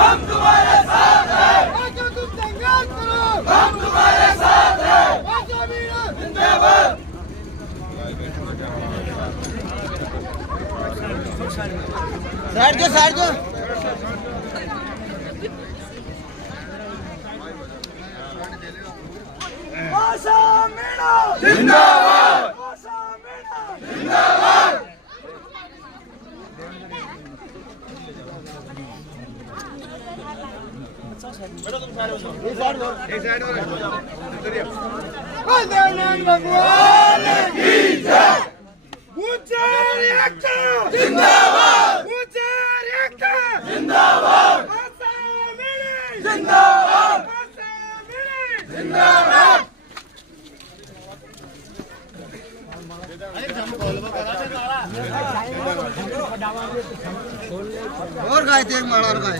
हम तुम्हारे साथ हैं। हम तुम्हारे साथ हैं। जिंदाबाद। साइड दो साइड दो। जिंदाबाद। जिंदाबाद। भगवान की जय। ऊंचा रिएक्टर जिंदाबाद। ऊंचा रिएक्टर जिंदाबाद। जिंदाबाद। जिंदाबाद। और गाय थे माला और गाय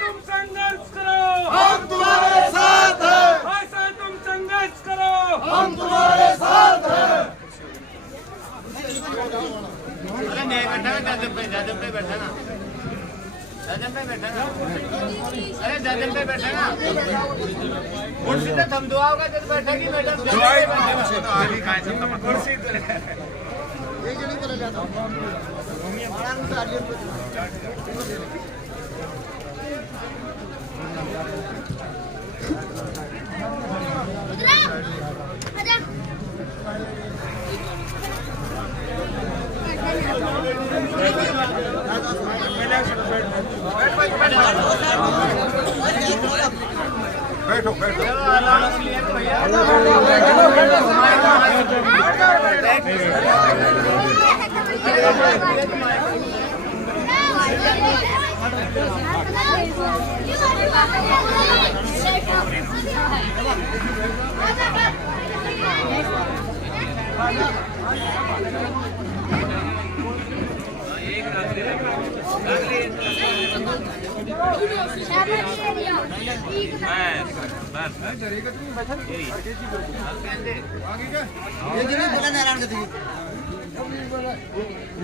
तुम संघर्ष करो। हम तुम्हारे साथ हैं। तुम संघर्ष करो। हम तुम्हारे साथ हैं। कुर्सी तो थम दुआ होगा जब बैठेगी मैडम। कुर्सी बैठो बैठो।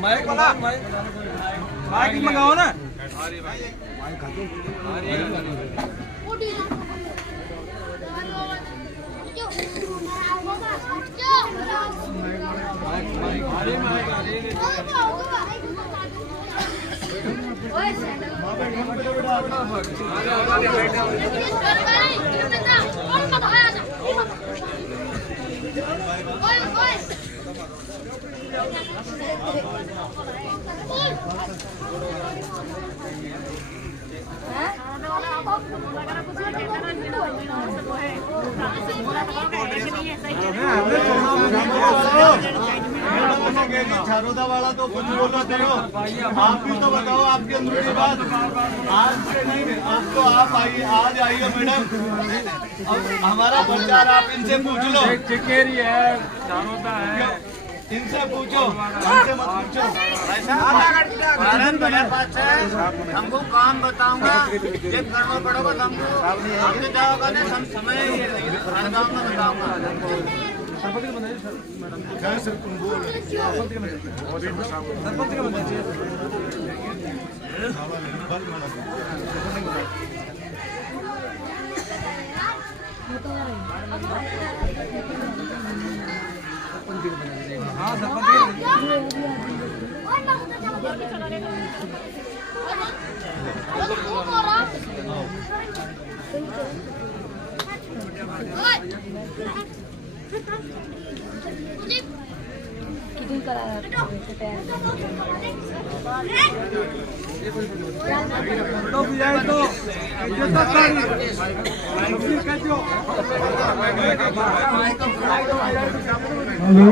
माइक वाला माइक मंगाओ ना। झारोदा वाला तो कुछ बोला करो। आप भी तो बताओ आपके अंदर की बात। आज से नहीं, अब तो आप आइए, आज आइए मैडम। अब हमारा प्रचार आप इनसे पूछ लो। चिकेरी है, झारोदा है, इनसे पूछो, हमसे मत पूछो। हमको काम बताऊंगा जब करना पड़ेगा हमको। हमने जाओगा ना हम समय काम में बताऊंगा। हाँ सरपंच किती करा तो बुझाए तो इज्जत सारी फिर कहो हेलो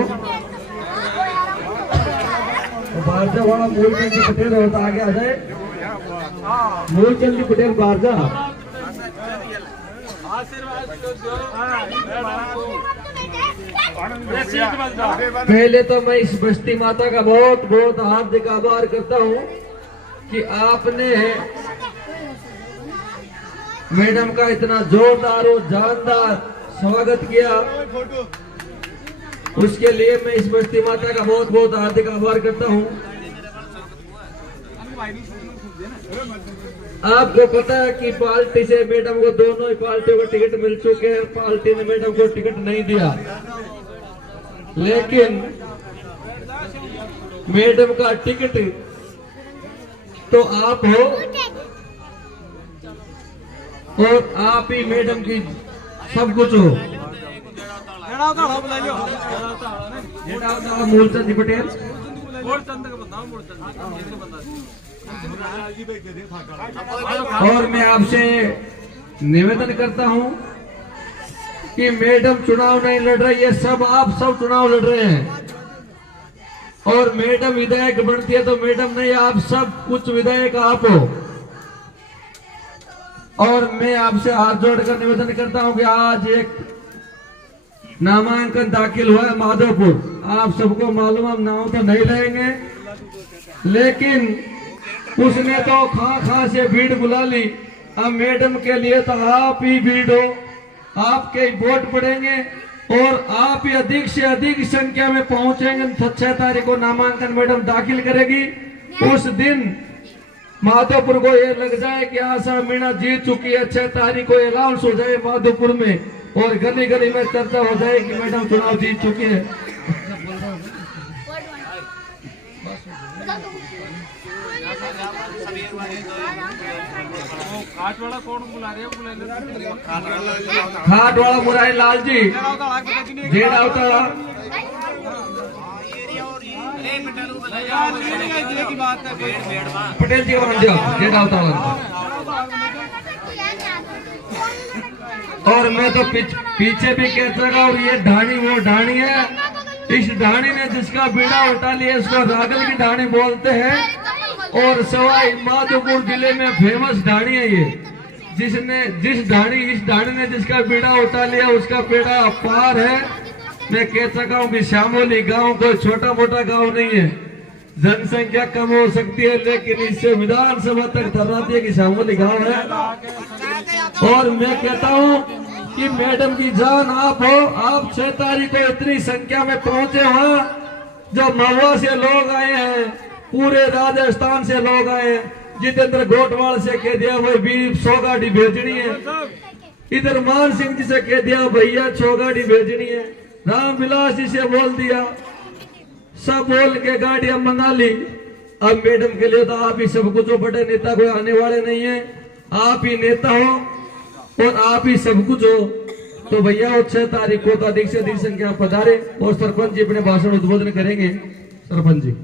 बारजा वाला मूलचंद जी पटेल होता आगे आ जाए। मूलचंद जी पटेल बारजा। पहले तो मैं इस बस्ती माता का बहुत बहुत हार्दिक आभार करता हूँ कि आपने मैडम का इतना जोरदार और जानदार स्वागत किया। उसके लिए मैं इस बस्ती माता का बहुत बहुत हार्दिक आभार करता हूँ। आपको पता है कि पार्टी से मैडम को दोनों ही पार्टियों को टिकट मिल चुके हैं। पार्टी ने मैडम को टिकट नहीं दिया, लेकिन मैडम का टिकट तो आप हो और आप ही मैडम की सब कुछ हो। मूलचंद जी पटेल और मैं आपसे निवेदन करता हूं कि मैडम चुनाव नहीं लड़ रही है, सब आप सब चुनाव लड़ रहे हैं। और मैडम विधायक बनती है तो मैडम नहीं, आप सब कुछ विधायक आप हो। और मैं आपसे हाथ जोड़कर निवेदन करता हूं कि आज एक नामांकन दाखिल हुआ है माधोपुर। आप सबको मालूम, हम नाम तो नहीं लेंगे, लेकिन उसने तो खा से भीड़ बुला ली। अब मैडम के लिए तो आप ही भीड़ हो, आपके ही वोट पड़ेंगे और आप ही अधिक से अधिक संख्या में पहुंचेंगे। 6 तारीख को नामांकन मैडम दाखिल करेगी। उस दिन माधोपुर को ये लग जाए कि आशा मीणा जीत चुकी है। 6 तारीख को अनाउंस हो जाए माधोपुर में और गली गली में चर्चा हो जाए कि मैडम चुनाव जीत चुकी है। खाट वाला कौन बुला रहे हो? खाट वाला मुरारी लाल जी जेड अवतारा पटेल जी का जेड अवतारा। और मैं तो पीछे भी कहता रहा, और ये ढाणी वो ढाणी है। इस ढाणी ने जिसका बीड़ा उठा लिया उसको रागल की ढाणी बोलते हैं। और सवाई माधोपुर जिले में फेमस ढाणी है ये। इस ढाणी ने जिसका बीड़ा उठा लिया उसका बेड़ा पार है। मैं कह सका हूँ कि श्यामोली गांव कोई छोटा मोटा गांव नहीं है। जनसंख्या कम हो सकती है, लेकिन इससे विधानसभा तक धर्राती है कि श्यामोली गांव है। और मैं कहता हूँ कि मैडम की जान आप हो। आप 6 तारीख को इतनी संख्या में पहुंचे, वहाँ जो महुआ से लोग आए हैं, पूरे राजस्थान से लोग आए हैं। जितेंद्र गोटवाल से कह दिया भाई 100 गाड़ी भेजनी है। इधर मान सिंह जी से कह दिया भैया 6 गाड़ी भेजनी है। रामविलास जी से बोल दिया, सब बोल के गाड़ियां मंगा ली। अब मैडम के लिए तो आप ही सब कुछ हो, बड़े नेता कोई आने वाले नहीं है। आप ही नेता हो और आप ही सब कुछ हो। तो भैया 6 तारीख को तो अधिक से अधिक संख्या पधारे और सरपंच जी अपने भाषण उद्बोधन करेंगे। सरपंच जी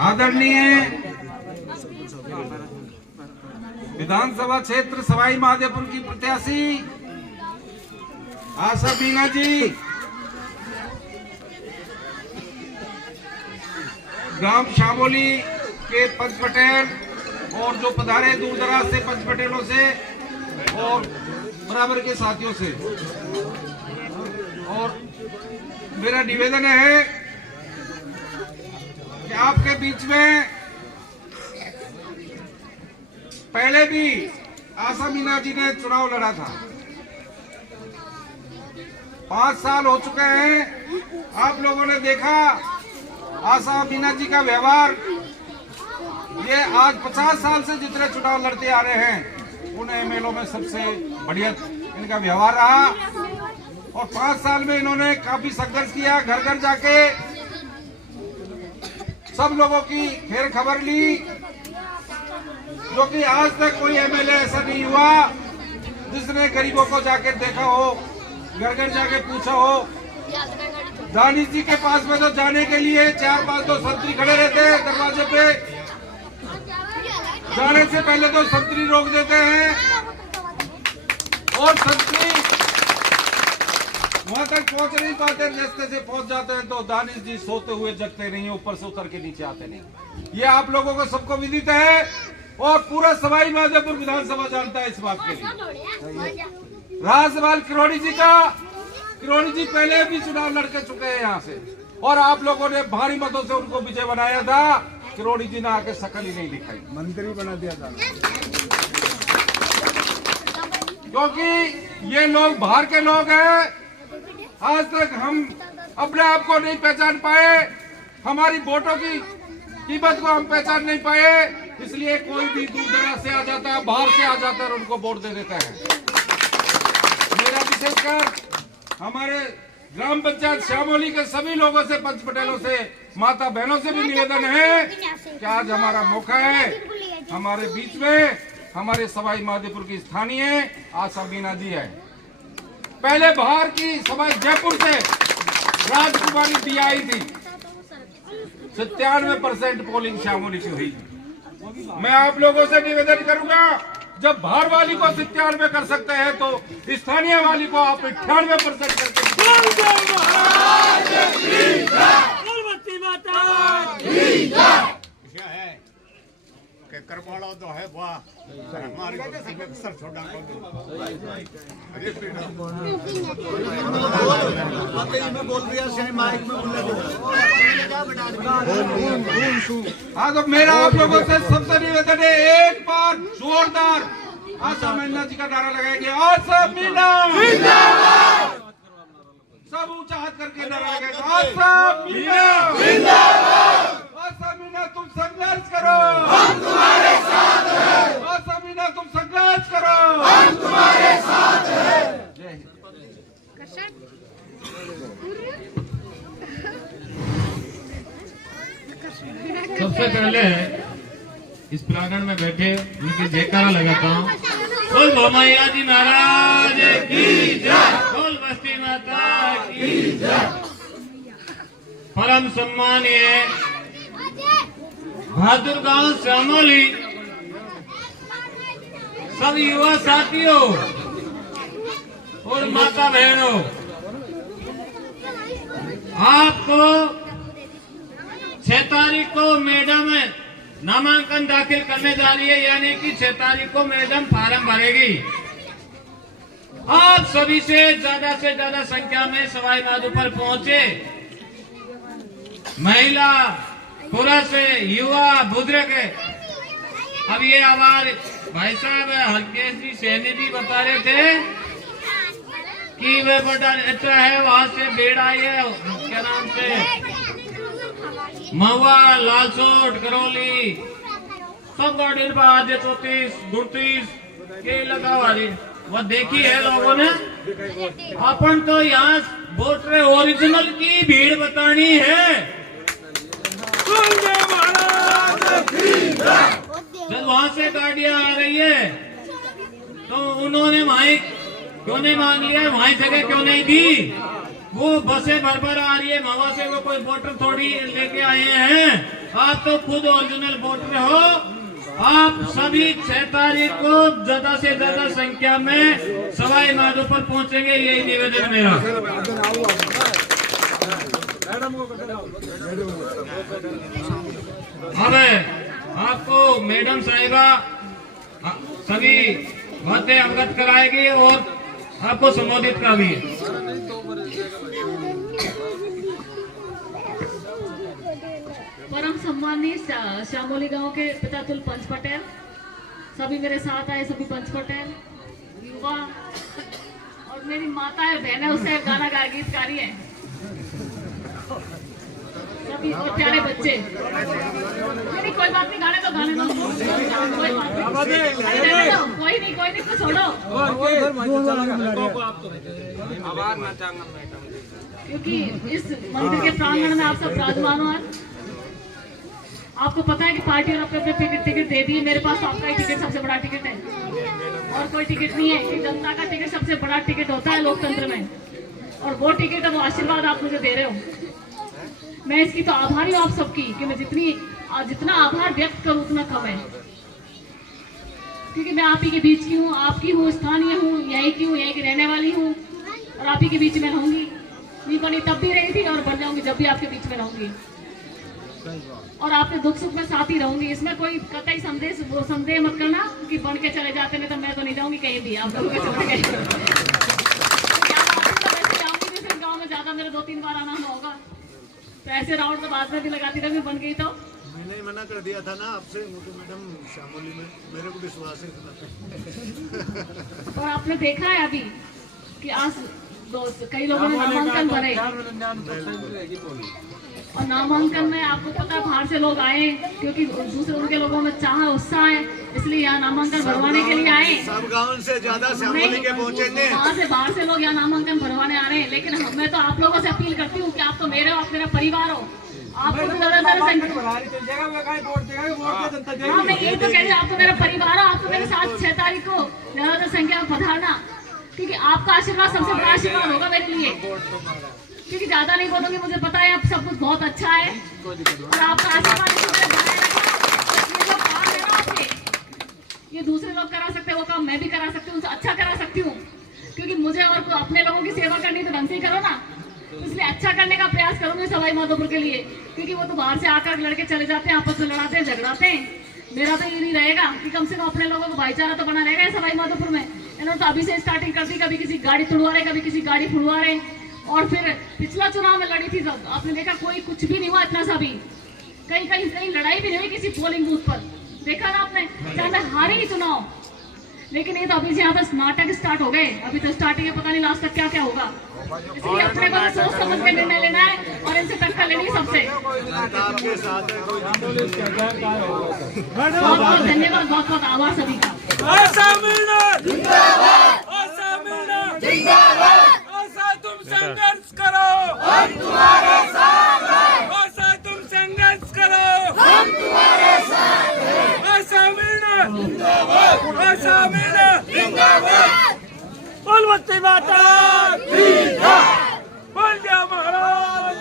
आदरणीय विधानसभा क्षेत्र सवाई माधोपुर की प्रत्याशी आशा मीणा जी, ग्राम श्यामोली के पंच पटेल और जो पधारे दूर दराज से पंच पटेलों से और बराबर के साथियों से, और मेरा निवेदन है कि आपके बीच में पहले भी आशा मीणा जी ने चुनाव लड़ा था। 5 साल हो चुके हैं। आप लोगों ने देखा आशा मीणा जी का व्यवहार। ये आज 50 साल से जितने चुनाव लड़ते आ रहे हैं उन एमएलओ में सबसे बढ़िया इनका व्यवहार रहा। और 5 साल में इन्होंने काफी संघर्ष किया, घर घर जाके सब लोगों की खैर खबर ली, जो कि आज तक कोई एमएलए ऐसा नहीं हुआ जिसने गरीबों को जाके देखा हो, घर घर जाके पूछा हो। दानिश जी के पास में तो जाने के लिए 4-5 तो संतरी खड़े रहते हैं दरवाजे पे, जाने से पहले तो संतरी रोक देते हैं और संतरी वहां तक पहुंच नहीं पाते, रास्ते से पहुंच जाते हैं तो दानिश जी सोते हुए जगते नहीं, ऊपर से उतर के नीचे आते नहीं। ये आप लोगों को सबको विदित है और पूरा सवाई माधोपुर विधानसभा जानता है इस बात के लिए। रहा सवाल किरोड़ी जी का, किरोड़ी जी पहले भी चुनाव लड़के चुके हैं यहाँ से और आप लोगों ने भारी मतों से उनको विजय बनाया था। किरोड़ी जी ने आके शकल ही नहीं दिखाई, मंत्री बना दिया था। क्योंकि ये लोग बाहर के लोग हैं। आज तक हम अपने आप को नहीं पहचान पाए, हमारी वोटों की कीमत को हम पहचान नहीं पाए, इसलिए कोई भी दूर दराज से आ जाता है, बाहर से आ जाता है और उनको वोट दे देता है। मेरा विशेषकर हमारे ग्राम पंचायत श्यामोली के सभी लोगों से, पंच पटेलों से, माता बहनों से भी निवेदन है कि आज हमारा मौका है, हमारे बीच में हमारे सवाई माधोपुर की स्थानीय आशा मीना जी है। पहले बाहर की सवाई जयपुर से राजकुमारी दी आई थी, 97% पोलिंग श्यामोली की हुई। मैं आप लोगों से निवेदन करूंगा, जब बाहर वाली को 97 कर सकते हैं तो स्थानीय वाली को आप 98% करके करवाड़ा तो है वाह हमारे सर छोटा मैं बोल दिया माइक में हाँ, तो मेरा आप लोगों से सबसे निवेदन है, एक बार जोरदार आशा मीना जी का नारा लगाएंगे। आशा मीना सब ऊंचा हाथ करके नारा लगाएंगे। आशा मीना, आशा मीना तुम संघर्ष करो, हम तुम्हारे साथ हैं। आशा मीना तुम संघर्ष करो, हम तुम्हारे साथ हैं। जय हिंद। सबसे पहले इस प्रांगण में बैठे उनकी जयकारा लगाता हूँ। बोल भोमैया जी महाराज की जय, बोल बस्ती माता की जय। परम सम्मानीय बहादुर गांव श्यामोली सब युवा साथियों और माता बहनों, आपको 6 तारीख को मैडम नामांकन दाखिल करने जा रही है, यानी कि 6 तारीख को मैडम फार्म भरेगी। आप सभी से ज्यादा संख्या में सवाई माधोपुर पहुंचे, महिला, पुरुष, युवा, बुजुर्ग। अब ये हमारे भाई साहब हरकेश जी सैनी भी बता रहे थे कि वे बड़ा अच्छा है, वहां से भीड़ आई है, क्या नाम से महुआ, लालसोट, करौली, सब गाड़ी पर आज 34-39 के लगा वाली वह देखी है लोगों ने। अपन तो यहाँ वोटर ओरिजिनल की भीड़ बतानी है। जब वहां से गाड़ियां आ रही है तो उन्होंने माइक क्यों नहीं मांग लिया, वहीं जगह क्यों नहीं दी? वो बसें भर आ रही है, मवा से वो कोई वोटर थोड़ी लेके आए हैं। आप तो खुद ओरिजिनल वोटर हो। आप सभी 6 तारीख को ज्यादा से ज्यादा संख्या में सवाई माधोपुर पहुंचेंगे, यही निवेदन मेरा। अब आपको मैडम साहिबा सभी बातें अवगत कराएगी और आपको संबोधित करेगी। परम सम्मानीय श्यामोली गांव के पितातुल पंच पटेल, सभी मेरे साथ आए, सभी पंच पटेल, युवा और मेरी माता है, बहन है, उससे गाना गा गीतकारी है, सभी और प्यारे बच्चे। नहीं कोई बात नहीं, गाने दो कोई बात नहीं, कोई नहीं कुछ छोड़ो, क्योंकि इस मंदिर के प्रांगण में आप सब विराजमान हो। आपको पता है कि पार्टी और अपने अपने टिकट दे दिए, मेरे पास तो आपका ही टिकट सबसे बड़ा टिकट है और कोई टिकट नहीं है। कि जनता का टिकट सबसे बड़ा टिकट होता है लोकतंत्र में, और वो टिकट है, वो आशीर्वाद आप मुझे दे रहे हो। मैं इसकी तो आभारी हूँ आप सबकी, कि मैं जितना आभार व्यक्त करूँ उतना कम है, क्योंकि मैं आप ही के बीच की हूँ, आपकी हूँ, स्थानीय हूँ, यहीं की हूँ, यहीं की रहने वाली हूँ, और आप ही के बीच में रहूंगी। नहीं बनी तब भी रही थी और बन जाऊंगी जब भी आपके बीच में रहूंगी, और आपके दुख सुख में साथ ही रहूंगी। इसमें कोई कतई संदेह मत करना कि बन के चले जाते नहीं तो मैं तो नहीं जाऊंगी कहीं भी, आप लोगों के चले गए गाँव में ज्यादा मेरे 2-3 बार आना होगा, तो ऐसे राउंड तो बाद में भी लगाती रहूंगी, बन गई तो मैंने ही मना कर दिया था ना आपसे, मैडम शामोली में मेरे को विश्वास है इतना। और आपने देखा है अभी कि आज कई लोगों ने नामांकन भरे, और नामांकन में आपको पता है बाहर से लोग आए, क्योंकि दूसरे उनके लोगों में चाह उत्साह है, इसलिए यहाँ नामांकन भरवाने के लिए आए। सब गाँव से ज्यादा शामोली के पहुँचे थे, वहाँ से बाहर से लोग यहाँ नामांकन भरवाने आ रहे हैं। लेकिन मैं तो आप लोगों से अपील करती हूँ कि आप तो मेरे हो, आप मेरा परिवार हो, आपको तो हाँ, मैं यही तो कह रही हूँ, आप तो मेरा परिवार हो, आप तो मेरे साथ 6 तारीख को ज्यादातर संख्या में पधारना, क्योंकि आपका आशीर्वाद सबसे बड़ा आशीर्वाद होगा मेरे लिए। क्योंकि ज्यादा नहीं बोलूंगी, मुझे पता है अब सब कुछ बहुत अच्छा है, और आपका आशीर्वाद ये जो काम है ना आपके, ये दूसरे लोग करा सकते हैं, वो काम मैं भी करा सकती हूँ, उनसे अच्छा करा सकती हूँ, क्योंकि मुझे और अपने लोगों की सेवा करनी तो ढंग से ही करो ना, इसलिए अच्छा करने का प्रयास करूंगी सवाई माधोपुर के लिए। क्योंकि वो तो बाहर से आकर लड़के चले जाते हैं, आपस में लड़ाते हैं, झगड़ाते हैं। मेरा तो ये नहीं रहेगा कि कम से कम अपने लोगों को भाईचारा तो बना रहेगा सवाई माधोपुर में। इन्होंने तो अभी से स्टार्टिंग कर दी, कभी किसी गाड़ी तुड़वा रहे, कभी किसी गाड़ी फुड़वा रहे, और फिर पिछला चुनाव में लड़ी थी तब आपने देखा कोई कुछ भी नहीं हुआ, इतना सा भी कहीं लड़ाई भी नहीं हुई किसी पोलिंग बूथ पर, देखा ना आपने, चाहे मैं हारी ही चुनाव। लेकिन ये तो अभी से यहाँ पर नाटक स्टार्ट हो गए, अभी तो स्टार्टिंग है, पता नहीं लास्ट तक क्या क्या होगा। इसलिए अपने को सोच समझ के निर्णय लेना है, और इनसे टक्कर लेनी सबसे। बहुत बहुत धन्यवाद, बहुत बहुत आभार सभी का। तुम संघर्ष करो, हम तुम्हारे साथ हैं। तुम संघर्ष करो, हम तुम्हारे साथ हैं। जिंदाबाद, बोल बच्चे माता, बोल दिया महाराज।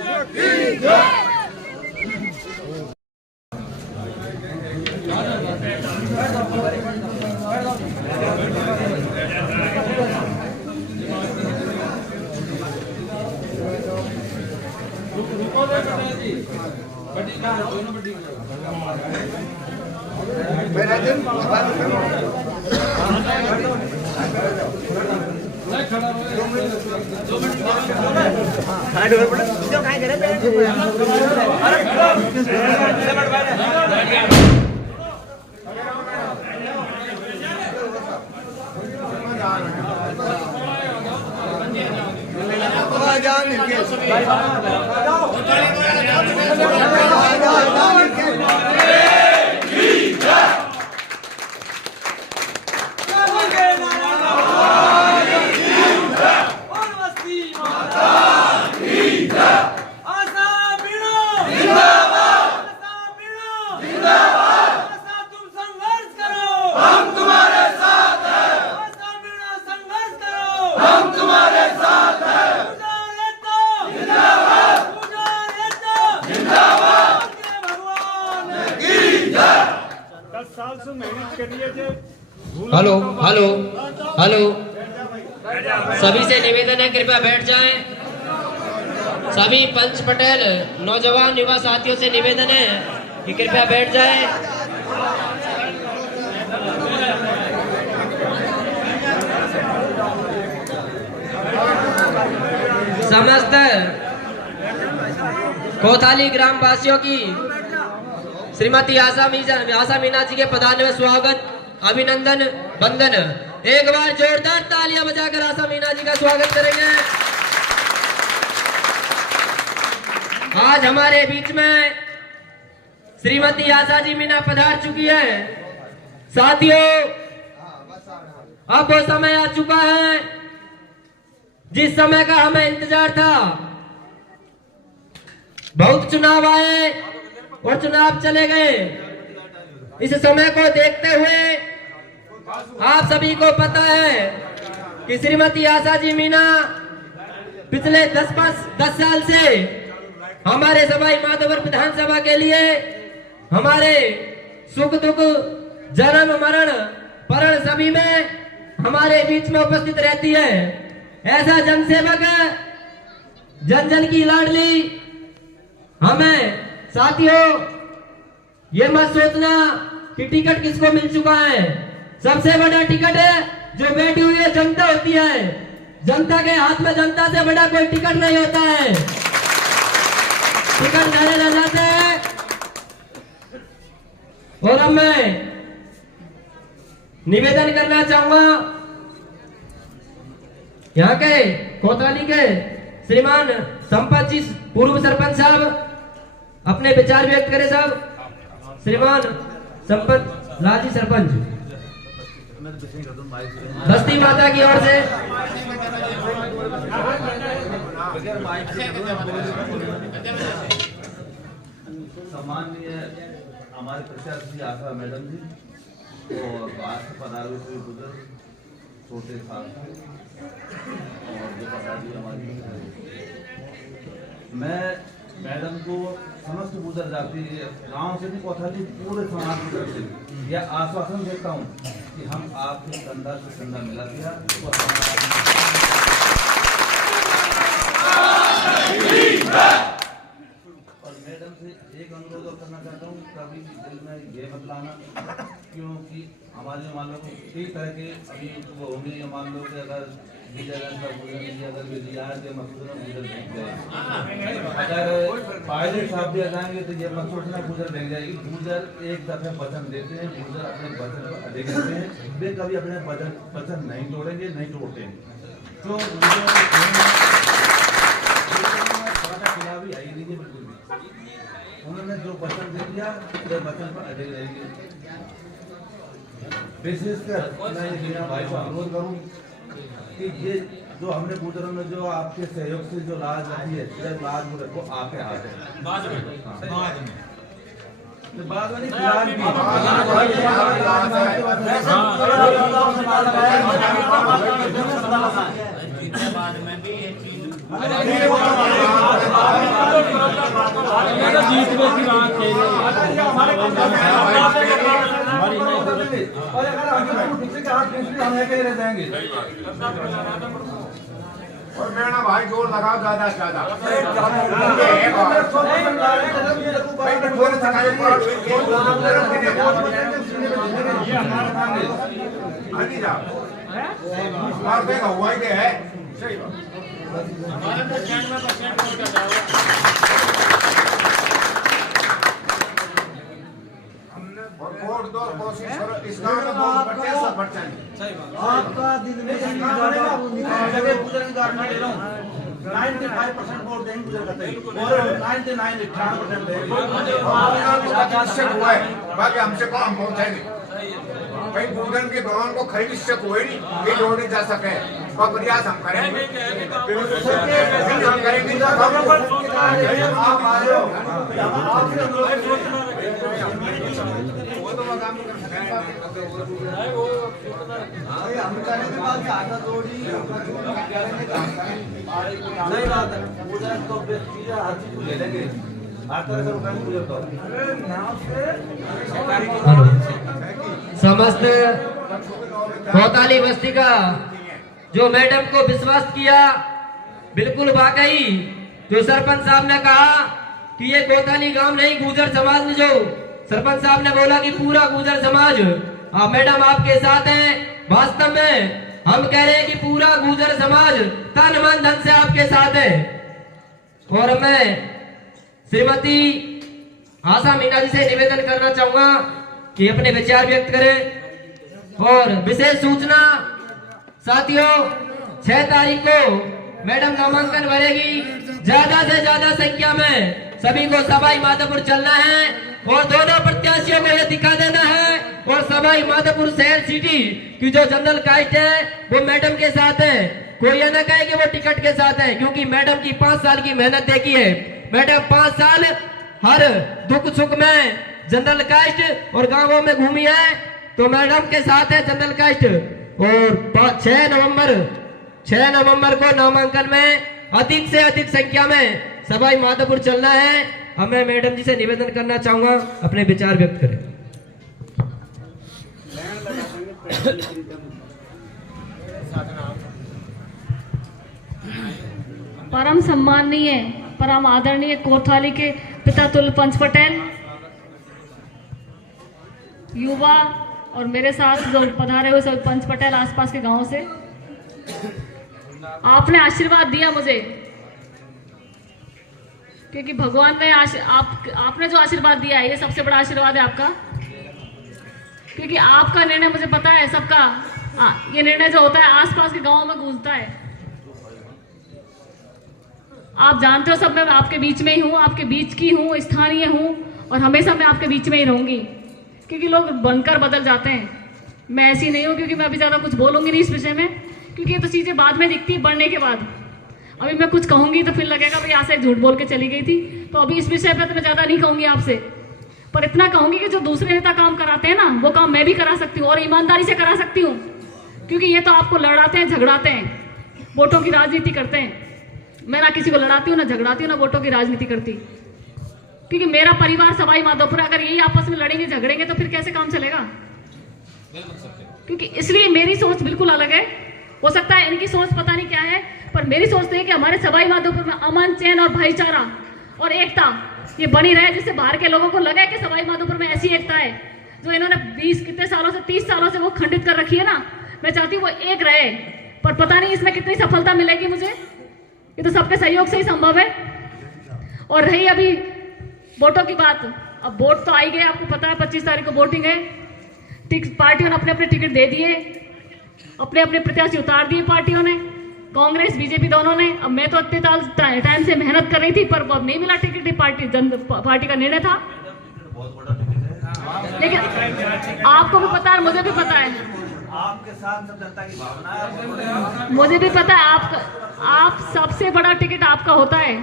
हेलो हेलो हेलो, सभी से निवेदन है कृपया बैठ जाएं। सभी पंच पटेल नौजवान युवा साथियों से निवेदन है कि कृपया बैठ जाएं। समस्त कोताली ग्राम वासियों की श्रीमती आशा मीना जी के पधारने में स्वागत, अभिनंदन, वंदन। एक बार जोरदार तालियां बजाकर आशा मीना जी का स्वागत करेंगे। आज हमारे बीच में श्रीमती आशा जी मीना पधार चुकी है। साथियों, अब वो समय आ चुका है जिस समय का हमें इंतजार था। बहुत चुनाव आए, और चुनाव चले गए। इस समय को देखते हुए आप सभी को पता है कि श्रीमती आशा जी मीणा पिछले 10 साल से हमारे सवाई माधोपुर विधानसभा के लिए हमारे सुख दुख जन्म मरण परण सभी में हमारे बीच में उपस्थित रहती है। ऐसा जनसेवक जन जन की लाडली। हमें साथियों ये मत सोचना कि टिकट किसको मिल चुका है। सबसे बड़ा टिकट है जो बैठी हुई है जनता होती है। जनता के हाथ में जनता से बड़ा कोई टिकट नहीं होता है। टिकट नारे लग जाते हैं। और अब मैं निवेदन करना चाहूंगा यहाँ के कोतवाली के श्रीमान संपत जी पूर्व सरपंच साहब अपने विचार व्यक्त करें। साहब श्रीमान संपत लाल जी सरपंच बस्ती माता की ओर से। सम्माननीय हमारे प्रत्याशी आशा मैडम जी और बाहर से पधारे हुए बुजुर्ग छोटे साथी और जो प्रत्याशी हमारी, मैं मैडम को समस्त गुजर जाती गांव से भी कोतवाली पूरे समाज की तरफ से यह आश्वासन देता हूं कि हम आपके कंधा से कंधा मिला दिया। और मैडम से एक अनुरोध करना चाहता हूँ, कभी दिल में ये मत लाना, क्योंकि हमारे मान लो कई तरह के अभी वो होंगे, मान लो कि अगर अगर पायलट साहब भी आ जाएंगे तो ये मत सोचना गुजर देख जाएगी। गुजर एक दफे वचन देते हैं, गुजर अपने वचन को अधिक करते हैं, वे कभी अपने वचन नहीं तोड़ेंगे, नहीं तोड़ते हैं। तो खिलाफी आई नहीं है बिल्कुल भी। उन्होंने जो वचन दे दिया वो वचन पर अड़े रहेंगे। विशेषकर मैं मीणा भाई को अनुरोध करूँ कि ये जो हमने गुजरों में जो आपके सहयोग से जो लाज रखी है, जब लाज में रखो आपके हाथ है। बाद में नहीं, फिलहाल भी और अगर हम रह जाएंगे। और मेरा भाई जोर लगाओ ज्यादा से ज्यादा। हुआ ही है सही वोट दो, कोशिश करो इस गांव में बहुत आपका दिन में 95% वोट देंगे गुजर करते और 98% हुआ है। बाकी हमसे कौन पहुंचाएंगे भाई। गुजर के भवन को खरीद से कोई नहीं ये जोड़ नहीं जा सके और प्रयास हम करेंगे। हम करेंगे आप आ रहे समस्त कोतवाली बस्ती का जो मैडम को विश्वास किया, बिल्कुल वाकई जो सरपंच साहब ने कहा कि ये कोतवाली गांव नहीं, गुजर समाज ने जो सरपंच साहब ने बोला कि पूरा गुजर समाज मैडम आपके साथ है। वास्तव में हम कह रहे हैं कि पूरा गुजर समाज तन मन धन से आपके साथ है। और मैं श्रीमती आशा मीणा जी से निवेदन करना चाहूंगा कि अपने विचार व्यक्त करें। और विशेष सूचना साथियों, 6 तारीख को मैडम नामांकन भरेगी। ज्यादा से ज्यादा संख्या में सभी को सवाई माधोपुर चलना है और दोनों प्रत्याशियों को यह दिखा देना है। और सवाई माधोपुर शहर सिटी की जो जनरल कास्ट है वो मैडम के साथ है। कोई यह न कहे कि वो टिकट के साथ है, क्योंकि मैडम की 5 साल की मेहनत देखी है। मैडम 5 साल हर दुख सुख में जनरल कास्ट और गांवों में घूमी है, तो मैडम के साथ है जनरल कास्ट। और 6 नवंबर को नामांकन में अधिक से अधिक संख्या में सवाई माधोपुर चलना है। अब मैं मैडम जी से निवेदन करना चाहूंगा, अपने विचार व्यक्त करें। परम सम्माननीय, परम आदरणीय कोतवाली के पिता तुल्य पंच पटेल, युवा और मेरे साथ जो पधारे हुए सभी पंच पटेल आसपास के गांवों से, आपने आशीर्वाद दिया मुझे, क्योंकि भगवान ने आपने जो आशीर्वाद दिया है ये सबसे बड़ा आशीर्वाद है आपका। क्योंकि आपका निर्णय मुझे पता है सबका, ये निर्णय जो होता है आसपास के गांवों में गूंजता है। आप जानते हो सब, मैं आपके बीच में ही हूँ, आपके बीच की हूँ, स्थानीय हूँ, और हमेशा मैं आपके बीच में ही रहूंगी। क्योंकि लोग बनकर बदल जाते हैं, मैं ऐसी नहीं हूँ। क्योंकि मैं अभी ज़्यादा कुछ बोलूंगी नहीं इस विषय में, क्योंकि ये तो चीज़ें बाद में दिखती है बढ़ने के बाद। अभी मैं कुछ कहूंगी तो फिर लगेगा भाई यहाँ से झूठ बोल के चली गई थी, तो अभी इस विषय पर तो मैं ज़्यादा नहीं कहूंगी आपसे। पर इतना कहूंगी कि जो दूसरे नेता काम कराते हैं ना, वो काम मैं भी करा सकती हूँ और ईमानदारी से करा सकती हूँ। क्योंकि ये तो आपको लड़ाते हैं, झगड़ाते हैं, वोटों की राजनीति करते हैं। मैं ना किसी को लड़ाती हूँ, ना झगड़ाती हूँ, ना वोटों की राजनीति करती। क्योंकि मेरा परिवार सवाई माधोपुर, अगर यही आपस में लड़ेंगे झगड़ेंगे तो फिर कैसे काम चलेगा? क्योंकि इसलिए मेरी सोच बिल्कुल अलग है। हो सकता है इनकी सोच पता नहीं क्या है, पर मेरी सोच है कि हमारे सवाई माधोपुर में अमन, चैन और भाईचारा और एकता ये बनी रहे, जिससे बाहर के लोगों को लगे कि सवाई माधोपुर में ऐसी एकता है जो इन्होंने 20 कितने सालों से 30 सालों से वो खंडित कर रखी है ना। मैं चाहती हूँ वो एक रहे, पर पता नहीं इसमें कितनी सफलता मिलेगी मुझे, ये तो सबके सहयोग से ही संभव है। और रही अभी वोटों की बात, अब वोट तो आई गए, आपको पता है 25 तारीख को वोटिंग है। पार्टियों ने अपने अपने टिकट दे दिए, अपने अपने प्रत्याशी उतार दिए पार्टियों ने, कांग्रेस बीजेपी दोनों ने। अब मैं तो इतने टाइम से मेहनत कर रही थी, पर अब नहीं मिला टिकट। पार्टी का निर्णय था, लेकिन आपको भी पता है, मुझे भी पता है, आपके साथ सब जनता की भावना है, मुझे भी पता है। आप सबसे बड़ा टिकट आपका होता है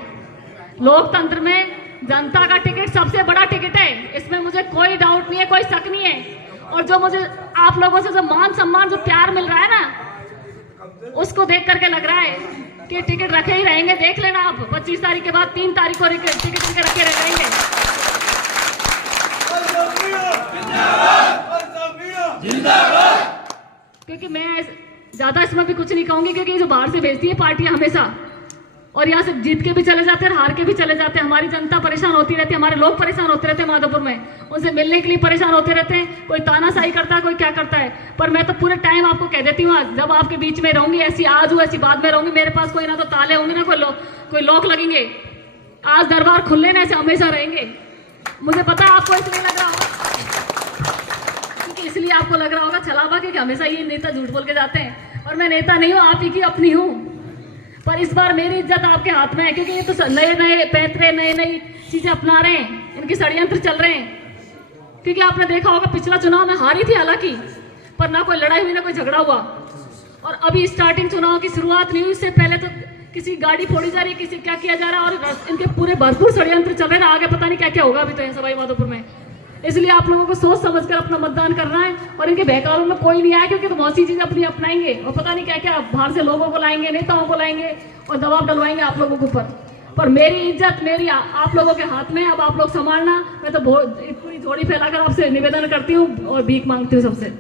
लोकतंत्र में। जनता का टिकट सबसे बड़ा टिकट है, इसमें मुझे कोई डाउट नहीं है, कोई शक नहीं है। और जो मुझे आप लोगों से जो मान सम्मान, जो प्यार मिल रहा है ना, उसको देख करके लग रहा है कि टिकट रखे ही रहेंगे। देख लेना आप, 25 तारीख के बाद 3 तारीख को टिकट रखे रहेंगे। क्योंकि मैं ज्यादा इसमें भी कुछ नहीं कहूंगी, क्योंकि ये जो बाहर से भेजती है पार्टियां हमेशा, और यहाँ से जीत के भी चले जाते हैं, हार के भी चले जाते हैं। हमारी जनता परेशान होती रहती है, हमारे लोग परेशान होते रहते हैं माधोपुर में, उनसे मिलने के लिए परेशान होते रहते हैं। कोई तानाशाही करता है, कोई क्या करता है। पर मैं तो पूरे टाइम आपको कह देती हूँ, जब आपके बीच में रहूंगी, ऐसी आज हूँ ऐसी बाद में रहूंगी। मेरे पास कोई ना तो ताले होंगे, ना कोई लॉक लगेंगे। आज दरबार खुले ना, ऐसे हमेशा रहेंगे। मुझे पता है आपको इसलिए लग रहा होगा, क्योंकि इसलिए आपको लग रहा होगा छलावा कि हमेशा ये नेता झूठ बोल के जाते हैं, और मैं नेता नहीं हूँ, आप ही की अपनी हूँ। पर इस बार मेरी इज्जत आपके हाथ में है, क्योंकि ये तो नए पैंतरे, नई चीजें अपना रहे हैं, इनके षड्यंत्र चल रहे हैं। क्योंकि आपने देखा होगा पिछला चुनाव में हारी थी हालांकि, पर ना कोई लड़ाई हुई, ना कोई झगड़ा हुआ। और अभी स्टार्टिंग चुनाव की शुरुआत नहीं हुई, इससे पहले तो किसी गाड़ी फोड़ी जा रही है, किसी क्या किया जा रहा है, और इनके पूरे भरपूर षड्यंत्र चल रहे हैं। आगे पता नहीं क्या क्या होगा अभी तो सवाई माधोपुर में। इसलिए आप लोगों को सोच समझकर अपना मतदान करना है, और इनके बहकालों में कोई नहीं आया, क्योंकि तो बहुत सी चीजें अपनी अपनाएंगे, और पता नहीं क्या क्या बाहर से लोगों को लाएंगे, नेताओं को लाएंगे, और दबाव डलवाएंगे आप लोगों के ऊपर। पर मेरी इज्जत मेरी आप लोगों के हाथ में, अब आप लोग संभालना। मैं तो पूरी झोली फैलाकर आपसे निवेदन करती हूँ और भीख मांगती हूँ सबसे।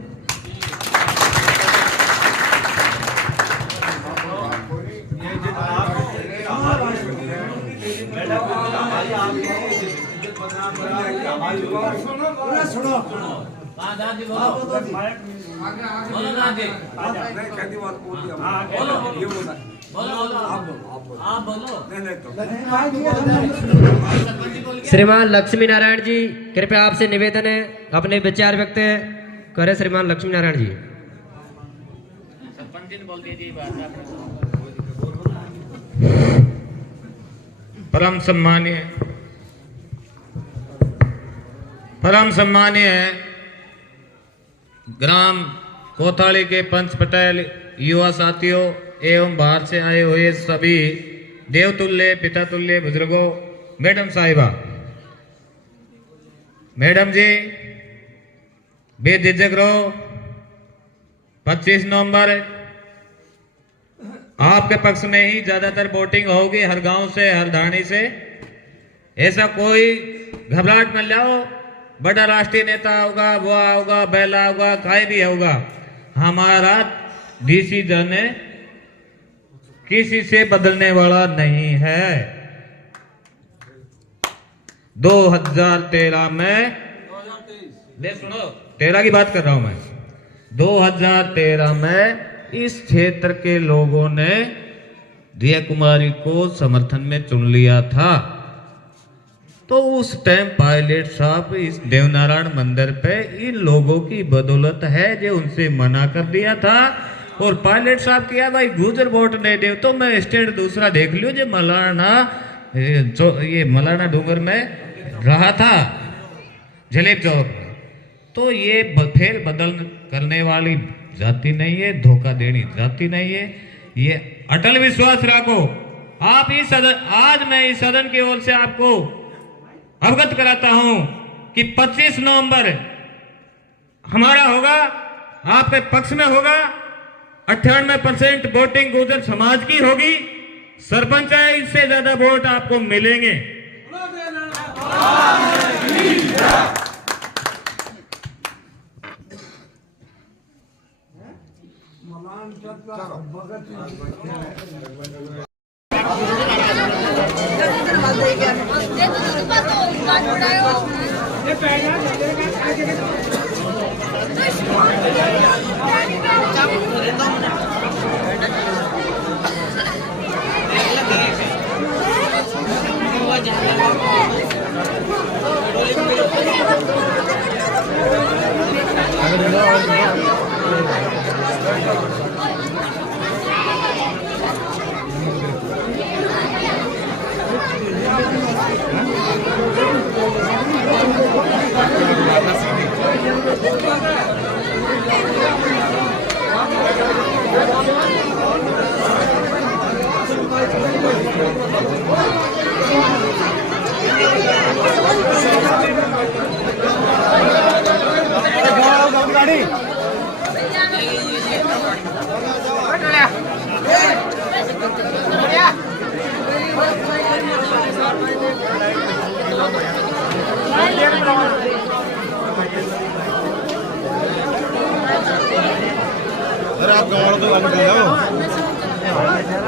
श्रीमान लक्ष्मी नारायण जी, कृपया आपसे निवेदन है, अपने विचार व्यक्त करें। श्रीमान लक्ष्मी नारायण जी। परम सम्मानीय ग्राम कोताली के पंच पटेल, युवा साथियों एवं बाहर से आए हुए सभी देवतुल्य पितातुल्य बुजुर्गों, मैडम साहिबा, मैडम जी बेझिझक रहो। 25 नवंबर आपके पक्ष में ही ज्यादातर वोटिंग होगी, हर गांव से, हर धाणी से। ऐसा कोई घबराहट मत लाओ। बड़ा राष्ट्रीय नेता होगा, वो होगा, बैला होगा, काय भी होगा, हमारा डिसीजन किसी से बदलने वाला नहीं है। 2013 में सुनो, 13 की बात कर रहा हूं मैं। 2013 में इस क्षेत्र के लोगों ने दिया कुमारी को समर्थन में चुन लिया था। तो उस टाइम पायलट साहब इस देवनारायण मंदिर पे इन लोगों की बदौलत है जो उनसे मना कर दिया था। और पायलट साहब किया भाई गुजर वोट नहीं दे तो मैं स्टेट दूसरा देख लियो जो मलाना, ये मलाना डूंगर में रहा था, जलेब चौक में। तो ये फेर बदल करने वाली जाति नहीं है, धोखा देनी जाति नहीं है। ये अटल विश्वास रखो। आप इस सदन, आज मैं इस सदन की ओर से आपको अवगत कराता हूं कि 25 नवंबर हमारा होगा, आपके पक्ष में होगा। 98% वोटिंग गुर्जर समाज की होगी। सरपंच है, इससे ज्यादा वोट आपको मिलेंगे।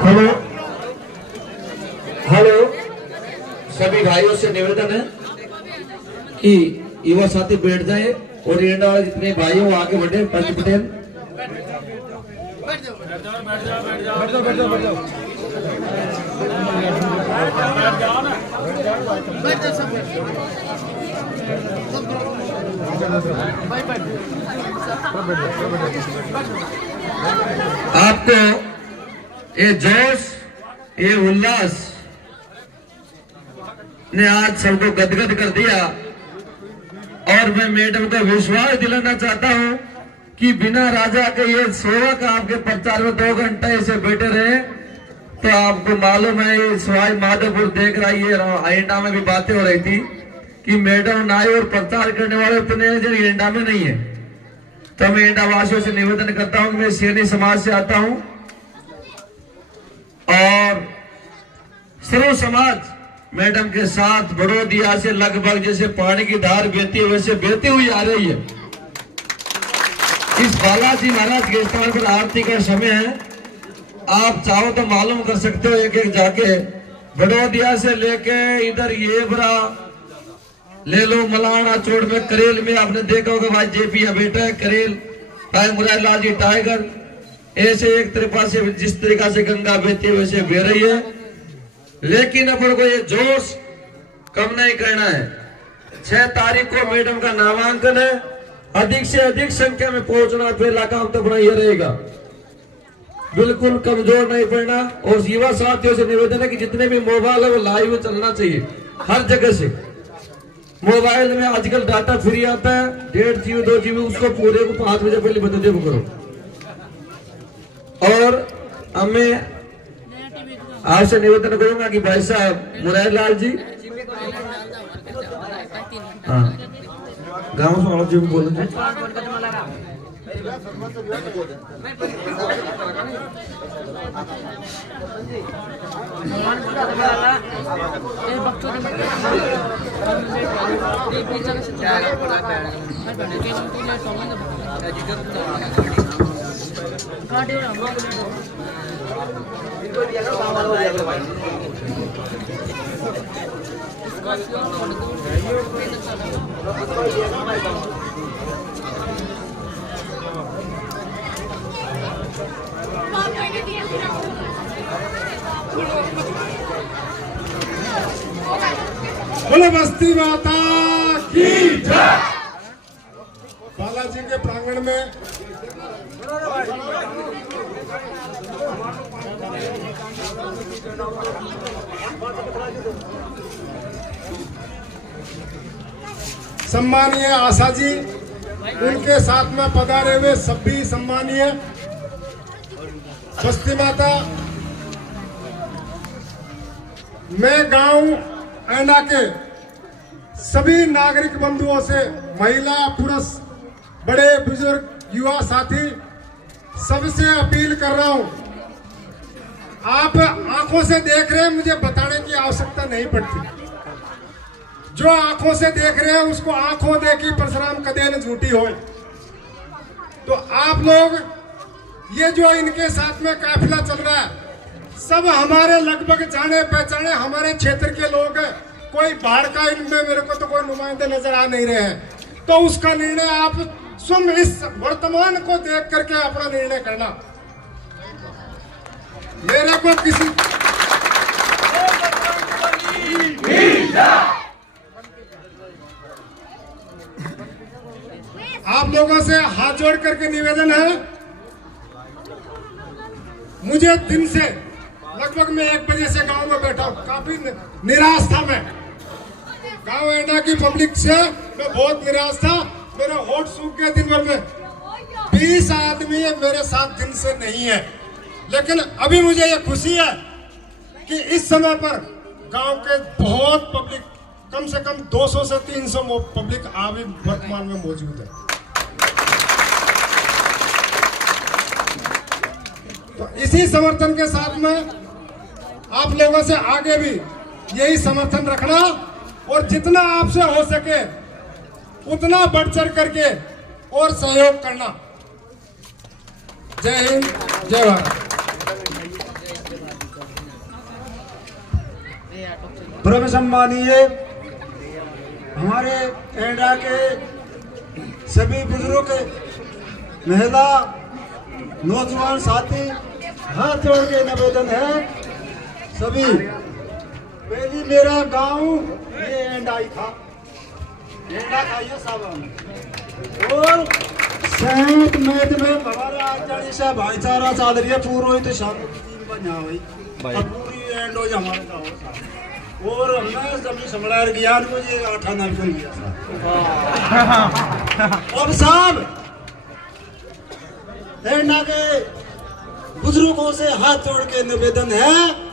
हेलो हेलो, सभी भाइयों से निवेदन है कि युवा साथी बैठ जाए और एंडा वाले जितने भाई हो आगे बढ़े। पंच पटेल आपको ये जोश, ये उल्लास ने आज सबको गदगद कर दिया। और मैं मैडम को विश्वास दिलाना चाहता हूं कि बिना राजा के ये सेवक आपके प्रचार में 2 घंटे ऐसे बैठे रहे तो आपको मालूम है ये सवाई माधोपुर देख रहा है। एंडा में भी बातें हो रही थी कि मैडम नाई और प्रचार करने वाले उतने जो एंडा में नहीं है। तो मैं एंडा वासियों से निवेदन करता हूं कि मैं सैनी समाज से आता हूं और सर्व समाज मैडम के साथ बड़ोदिया से लगभग जैसे पानी की धार बहती है वैसे बहती हुई आ रही है। इस बालाजी महाराज के स्थान पर आरती का समय है। आप चाहो तो मालूम कर सकते हो एक एक जाके। बड़ोदिया से लेके इधर ये बरा ले लो, मलाना चोड़ में करेल में आपने देखा होगा भाई जेपी बेटा है करेल, मुरारी लाल जी टाइगर। ऐसे एक तरफा से जिस तरीका से गंगा बहती है वैसे बह रही है। लेकिन अपन को ये जोश कम नहीं करना है। 6 तारीख को मैडम का नामांकन है। अधिक से अधिक संख्या में पहुंचना पहला काम तो अपना ये रहेगा। बिल्कुल कमजोर नहीं पड़ना। और युवा साथियों से निवेदन है कि जितने भी मोबाइल है वो लाइव चलना चाहिए हर जगह से। मोबाइल में आजकल डाटा फ्री आता है 1.5 GB 2 GB, उसको पूरे को 5 बजे पहले बता दे करो। और हमें आपसे निवेदन करूंगा कि भाई साहब मुरारी लाल जी, हाँ गाँव से वाला जो भी बोले बोले बस्ती माता की जय। बालाजी के प्रांगण में सम्मानीय आशा जी, उनके साथ में पधारे हुए सभी सम्मानीय बस्ती माता, मैं गांव ऐना के सभी नागरिक बंधुओं से, महिला पुरुष बड़े बुजुर्ग युवा साथी सबसे अपील कर रहा हूं, आप आंखों से देख रहे हैं, मुझे बताने की आवश्यकता नहीं पड़ती। जो आंखों से देख रहे हैं उसको आंखों देखी परशुराम कदे न झूठी हो। तो आप लोग ये जो इनके साथ में काफिला चल रहा है, सब हमारे लगभग जाने पहचाने हमारे क्षेत्र के लोग हैं, कोई बाहर का इनमें मेरे को तो कोई नुमाइंदे नजर आ नहीं रहे हैं। तो उसका निर्णय आप स्वयं इस वर्तमान को देख करके अपना निर्णय करना। मेरे को किसी आप लोगों से हाथ जोड़ करके निवेदन है, मुझे दिन से लगभग मैं 1 बजे से गांव में बैठा हूं, काफी निराश था। मैं गांव ऐना की पब्लिक से मैं बहुत निराश था, मेरे होठ सूख गए दिन भर में। 20 आदमी मेरे साथ दिन से नहीं है, लेकिन अभी मुझे ये खुशी है कि इस समय पर गांव के बहुत पब्लिक, कम से कम 200 से 300 पब्लिक अभी वर्तमान में मौजूद है। तो इसी समर्थन के साथ में आप लोगों से आगे भी यही समर्थन रखना और जितना आपसे हो सके उतना बढ़ चढ़ करके और सहयोग करना। जय हिंद, जय भारत। परम सम्मानीय हमारे ऐना के सभी बुजुर्ग, महिला, नौजवान साथी, हाथ जोड़ के निवेदन है सभी। पहली मेरा गांव ये ऐना ही था, ऐना था ये साहब, और 7 मैच में हमारे आचार्य से भाईचारा चाल रही है पूरा, तो शाम को 3 बजे हुई पूरी एंड हो हमारे गाँव। और हमने सभी समझा गया मुझे 8 आना भी गया अब साहब ऐना के बुजुर्गों से हाथ जोड़ के निवेदन है